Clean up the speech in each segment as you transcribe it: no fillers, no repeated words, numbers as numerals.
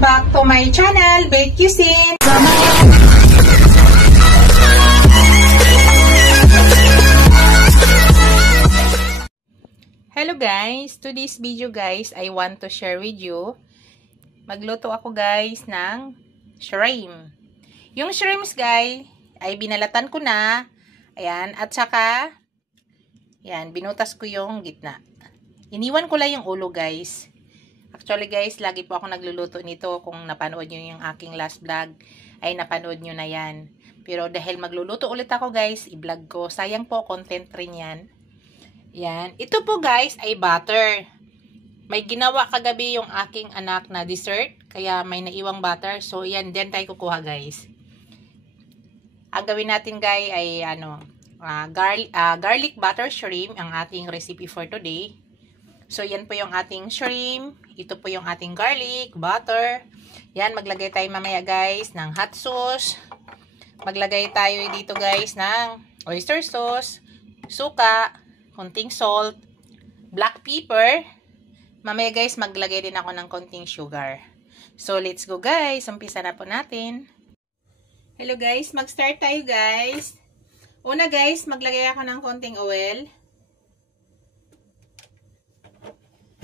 Welcome back to my channel, Bake Cuisine. Hello guys, to this video guys, I want to share with you. Magluto ako guys ng shrimp. Yung shrimps guys, ay binalatan ko na. Ayan, at saka, ayan, binutas ko yung gitna. Iniwan ko lang yung ulo guys. Actually guys, lagi po ako nagluluto nito. Kung napanood nyo yung aking last vlog, ay napanood nyo na yan. Pero dahil magluluto ulit ako guys, i-vlog ko. Sayang po, content rin yan. Yan. Ito po guys ay butter. May ginawa kagabi yung aking anak na dessert. Kaya may naiwang butter. So yan, din tayo kukuha guys. Ang gawin natin guys ay garlic butter shrimp ang ating recipe for today. So, yan po yung ating shrimp. Ito po yung ating garlic, butter. Yan, maglagay tayo mamaya guys ng hot sauce. Maglagay tayo dito guys ng oyster sauce, suka, konting salt, black pepper. Mamaya guys, maglagay din ako ng konting sugar. So, let's go guys. Umpisa na po natin. Hello guys, mag-start tayo guys. Una guys, maglagay ako ng konting oil.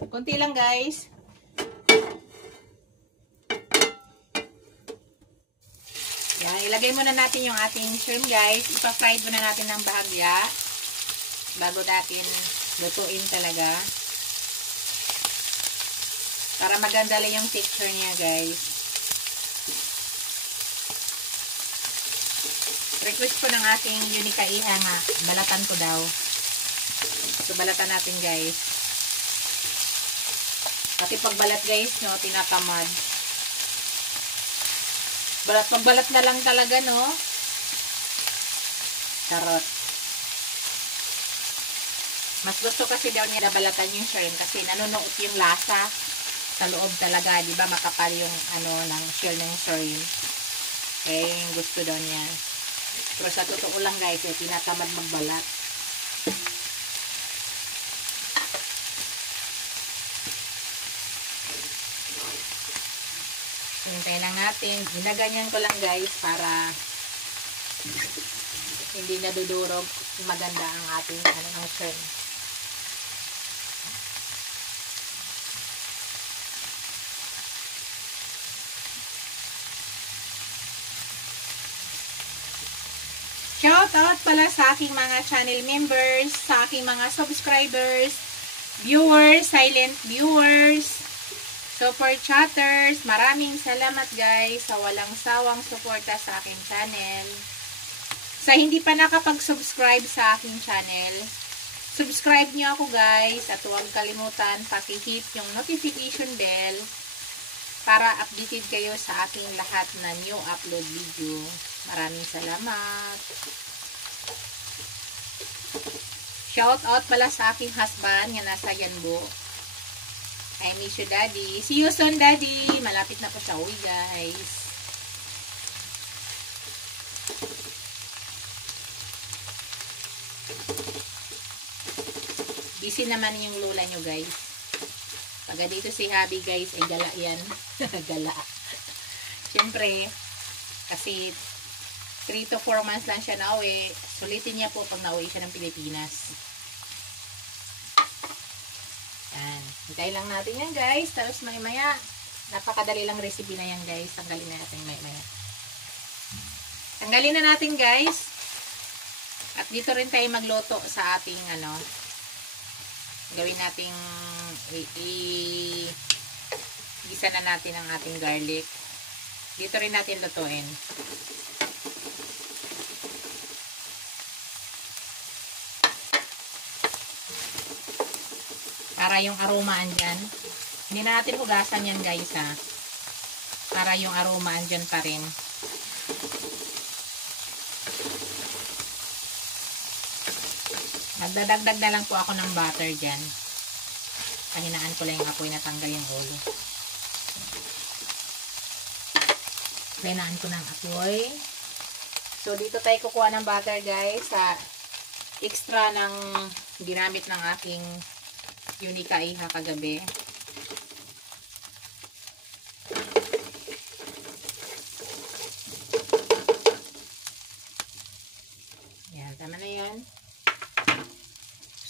Kunti lang guys. Yan, ilagay muna natin yung ating shrimp guys. Ipa-fry muna natin ng bahagya bago natin lutuin talaga. Para maganda lang yung texture niya guys. Request po ng ating Unica Iha nga, balatan ko daw. So balatan natin guys. Pati pagbalat guys, no, tinatamad. Pagbalat na lang talaga, no. Charot. Mas gusto kasi daw niya balatan yung shrimp kasi nanunuot yung lasa sa loob talaga, di ba? Makapal yung ng shell ng shrimp. Kaya yung gusto daw niya. Pero sa totoo lang guys, tinatamad magbalat. Hintayin lang natin. Ginaganyan ko lang guys para hindi nadudurog. Maganda ang ating ng shrimp. Shout out pala sa aking mga channel members, sa aking mga subscribers, viewers, silent viewers, super chatters. Maraming salamat guys sa walang sawang suporta sa aking channel. Sa hindi pa nakapag-subscribe sa aking channel, subscribe nyo ako guys at huwag kalimutan paki-hit yung notification bell para updated kayo sa aking lahat na new upload video. Maraming salamat. Shout out pala sa aking husband nga nasa Yanbo. I miss you, Daddy. See you soon, Daddy. Malapit na po siya uwi, guys. Busy naman yung lola nyo, guys. Pagka dito si Habi, guys, ay gala yan. Gala. Siyempre, kasi 3 to 4 months lang siya nauwi. Sulitin niya po pag nauwi siya ng Pilipinas. Yan. Hintayin lang natin yan guys. Tapos maya napakadali lang recipe na yan guys. Tanggalin na natin maya. Tanggalin na natin guys. At dito rin tayo magluto sa ating gawin nating gisa na natin ang ating garlic. Dito rin natin lutuin. Para yung aroma andyan. Hindi na natin hugasan yan guys ha. Para yung aroma andyan pa rin. Magdadagdag na lang po ako ng butter dyan. Pahinaan ko lang yung apoy na tanggal yung ulo. Pahinaan ko ng apoy. So dito tayo kukuha ng butter guys. Sa extra ng ginamit ng aking Unica Iha kagabi.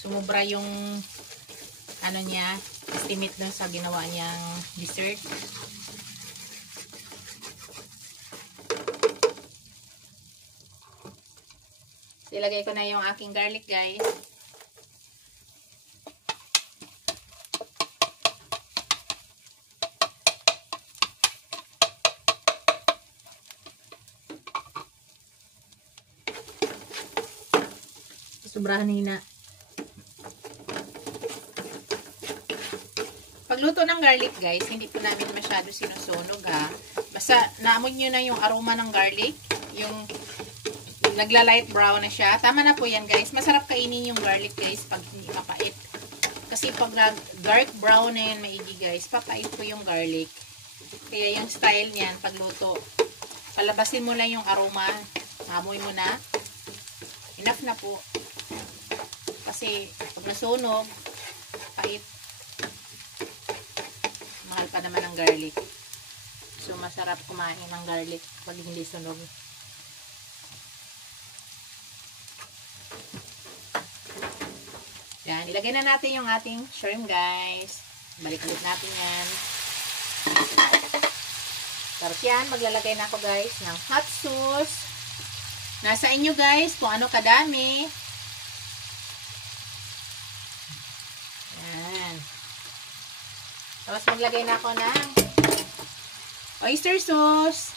sumubra yung ano niya, estimate dun sa ginawa niyang dessert. So, ilagay ko na yung aking garlic, guys. Sobrahan hina. Pagluto ng garlic, guys, hindi po namin masyado sinusunog, ha. Basta naamoy nyo na yung aroma ng garlic, yung nagla-light brown na siya. Tama na po yan, guys. Masarap kainin yung garlic, guys, pag hindi mapait. Kasi pag dark brown na yan, maigi, guys, papait po yung garlic. Kaya yung style niyan, pagluto, palabasin mo lang yung aroma, amoy mo na. Enough na po. Kasi pag nasunog, pait. Mahal pa naman ang garlic. So, masarap kumain ng garlic pag hindi sunog. Yan. Ilagay na natin yung ating shrimp, guys. Balik ulit natin yan. Tapos yan, maglalagay na ako, guys, ng hot sauce. Nasa inyo, guys, kung ano kadami. Tapos maglagay na ako ng oyster sauce.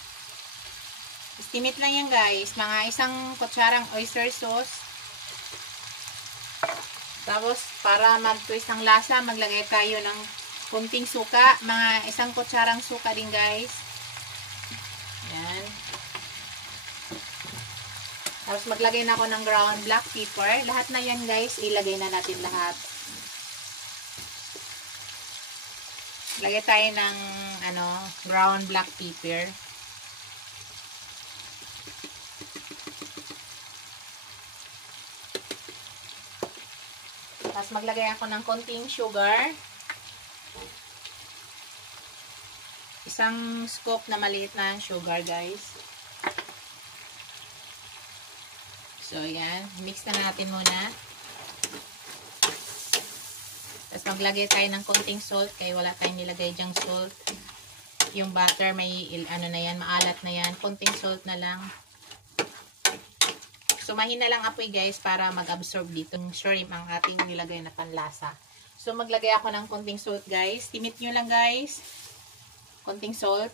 Estimate lang yan, guys. Mga 1 kutsarang oyster sauce. Tapos para mag-twist ang lasa, maglagay tayo ng kunting suka. Mga 1 kutsarang suka din, guys. Yan. Tapos maglagay na ako ng ground black pepper. Lahat na yan, guys. Ilagay na natin lahat. Lagay tayo ng ground black pepper. Tapos maglagay ako ng konting sugar. 1 scoop na maliit na sugar, guys. So, yan. Mix na natin muna. Tapos maglagay tayo ng konting salt. Kaya wala tayong nilagay dyang salt. Yung butter, may ano na yan, maalat na yan. Konting salt na lang. So, mahina lang apoy, guys, para mag-absorb dito yung shrimp ang ating nilagay na panlasa. So, maglagay ako ng konting salt, guys. Timit nyo lang, guys. Konting salt.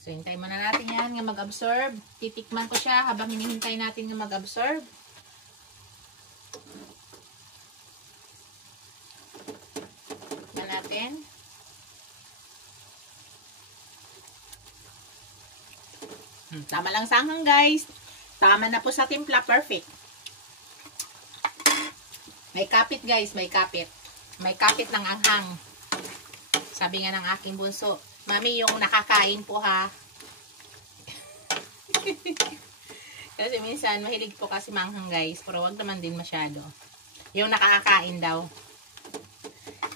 So, hintay muna natin yan nga mag-absorb. Titikman ko siya habang hinihintay natin nga mag-absorb. Tikman natin. Tama lang sa anghang, guys. Tama na po sa timpla. Perfect. May kapit, guys. May kapit. May kapit ng anghang. Sabi nga ng aking bunso, Mami, yung nakakain po, ha. Kasi minsan, mahilig po kasi manghang, guys. Pero wag naman din masyado. Yung nakakain daw.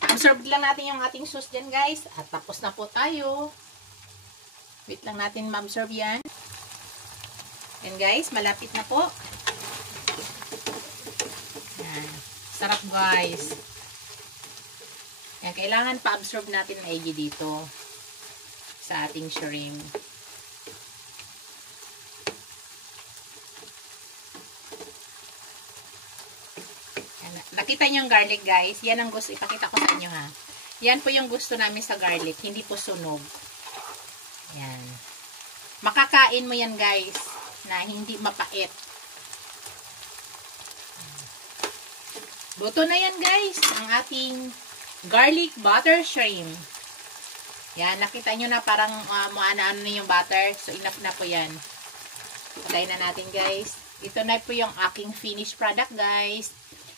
Absorb lang natin yung ating sauce dyan, guys. At tapos na po tayo. Wait lang natin ma-absorb yan. Yan, guys. Malapit na po. Yan. Sarap, guys. Yan. Kailangan pa-absorb natin maigi dito sa ating shrimp. Nakita nyo yung garlic, guys. Yan ang gusto. Ipakita ko sa inyo, ha. Yan po yung gusto namin sa garlic. Hindi po sunog. Yan. Makakain mo yan, guys, na hindi mapait. Luto na yan, guys. Ang ating garlic butter shrimp. Yan, nakita nyo na parang maana-ano na yung butter. So, enough na po yan. Patay na natin, guys. Ito na po yung aking finished product, guys.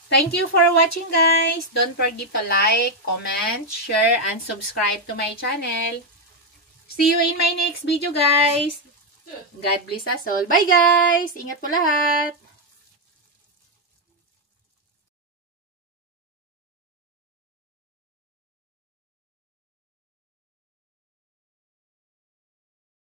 Thank you for watching, guys. Don't forget to like, comment, share, and subscribe to my channel. See you in my next video, guys. God bless us all. Bye, guys. Ingat po lahat.